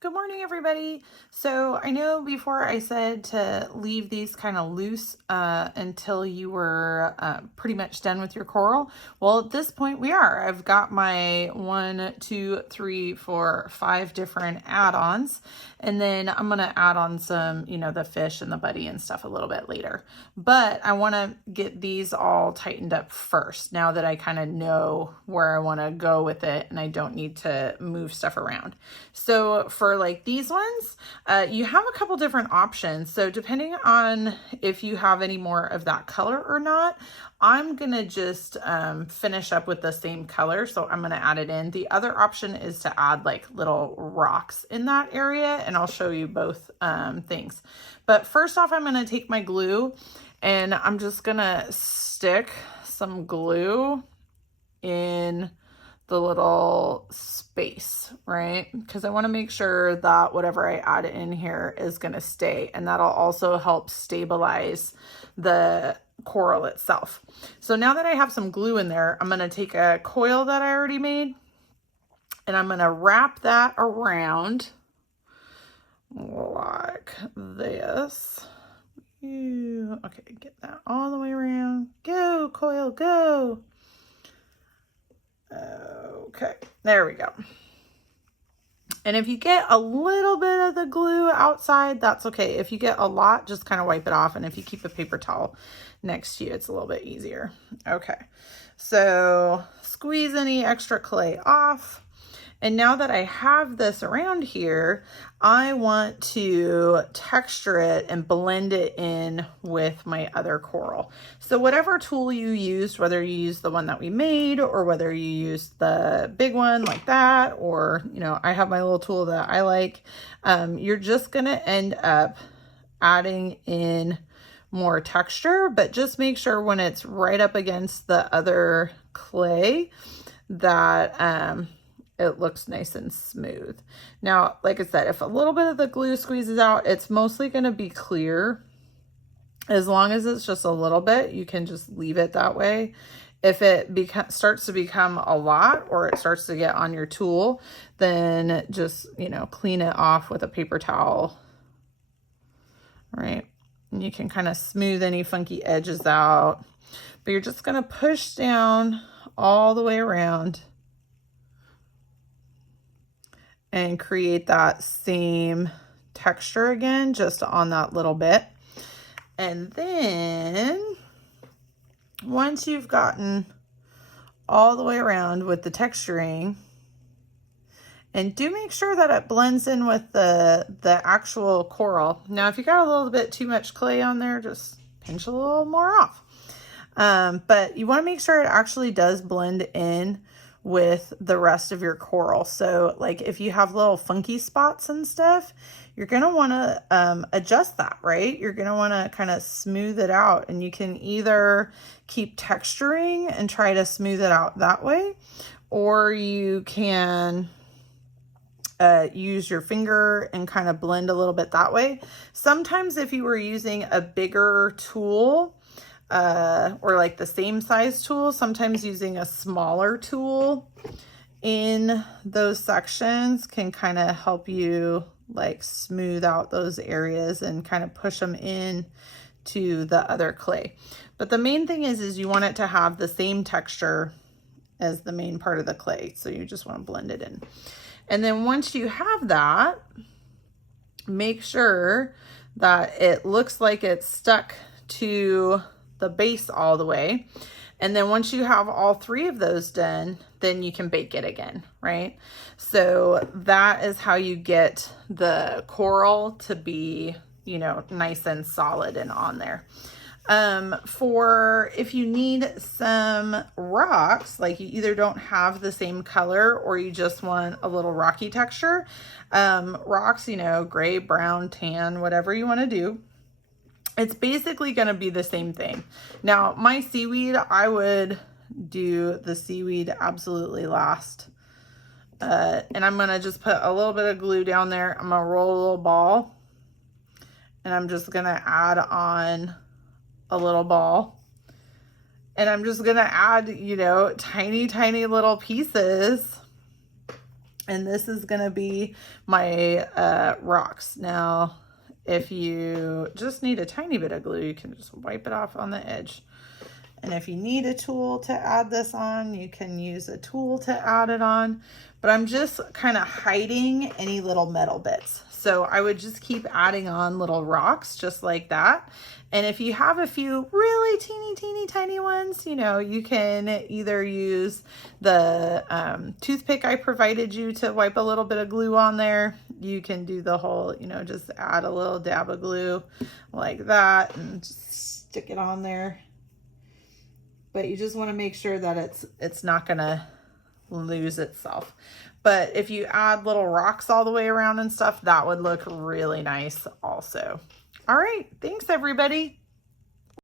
Good morning, everybody. So I know before I said to leave these kind of loose until you were pretty much done with your coral. Well, at this point we are. I've got my 1, 2, 3, 4, 5 different add-ons, and then I'm going to add on some, the fish and the buddy and stuff a little bit later. But I want to get these all tightened up first, now that I kind of know where I want to go with it and I don't need to move stuff around. So for like these ones, you have a couple different options. So depending on if you have any more of that color or not, I'm gonna just finish up with the same color. So I'm gonna add it in. The other option is to add like little rocks in that area, and I'll show you both things. But first off, I'm gonna take my glue and I'm just gonna stick some glue in the little space, right? Because I want to make sure that whatever I add in here is going to stay, and that'll also help stabilize the coral itself. So now that I have some glue in there, I'm going to take a coil that I already made and I'm going to wrap that around like this. Okay, get that all the way around. Go, coil, go. Okay, there we go. And if you get a little bit of the glue outside, that's okay. If you get a lot, just kind of wipe it off. And if you keep a paper towel next to you, it's a little bit easier. Okay, so squeeze any extra clay off. And now that I have this around here, I want to texture it and blend it in with my other coral. So whatever tool you used, whether you use the one that we made or whether you use the big one like that, or, I have my little tool that I like, you're just gonna end up adding in more texture, but just make sure when it's right up against the other clay that it looks nice and smooth. Now, like I said, if a little bit of the glue squeezes out, it's mostly going to be clear. As long as it's just a little bit, you can just leave it that way. If it starts to become a lot, or it starts to get on your tool, then just, clean it off with a paper towel. All right. And you can kind of smooth any funky edges out, but you're just going to push down all the way around and create that same texture again, just on that little bit. And then once you've gotten all the way around with the texturing, and do make sure that it blends in with the actual coral. Now, if you got a little bit too much clay on there, just pinch a little more off. But you want to make sure it actually does blend in with the rest of your coral. So like if you have little funky spots and stuff, you're going to want to adjust that, right? You're going to want to kind of smooth it out, and you can either keep texturing and try to smooth it out that way, or you can use your finger and kind of blend a little bit that way. Sometimes if you were using a bigger tool, or like the same size tool, sometimes using a smaller tool in those sections can kind of help you like smooth out those areas and kind of push them in to the other clay. But the main thing is you want it to have the same texture as the main part of the clay. So you just want to blend it in. And then once you have that, make sure that it looks like it's stuck to the base all the way. And then once you have all 3 of those done, then you can bake it again, right? So that is how you get the coral to be, nice and solid and on there. For if you need some rocks, like you either don't have the same color or you just want a little rocky texture, rocks, gray, brown, tan, whatever you want to do. It's basically going to be the same thing. Now, my seaweed, I would do the seaweed absolutely last. And I'm going to just put a little bit of glue down there. I'm going to roll a little ball. And I'm just going to add on a little ball. And I'm just going to add, tiny, tiny little pieces And this is going to be my rocks. Now, if you just need a tiny bit of glue, you can just wipe it off on the edge. And if you need a tool to add this on, you can use a tool to add it on. But I'm just kind of hiding any little metal bits. So I would just keep adding on little rocks just like that. And if you have a few really teeny tiny ones, you know, you can either use the toothpick I provided you to wipe a little bit of glue on there. You can do the whole, you know, just add a little dab of glue like that and just stick it on there. But you just want to make sure that it's not going to lose itself. But if you add little rocks all the way around and stuff, that would look really nice also. All right, thanks everybody.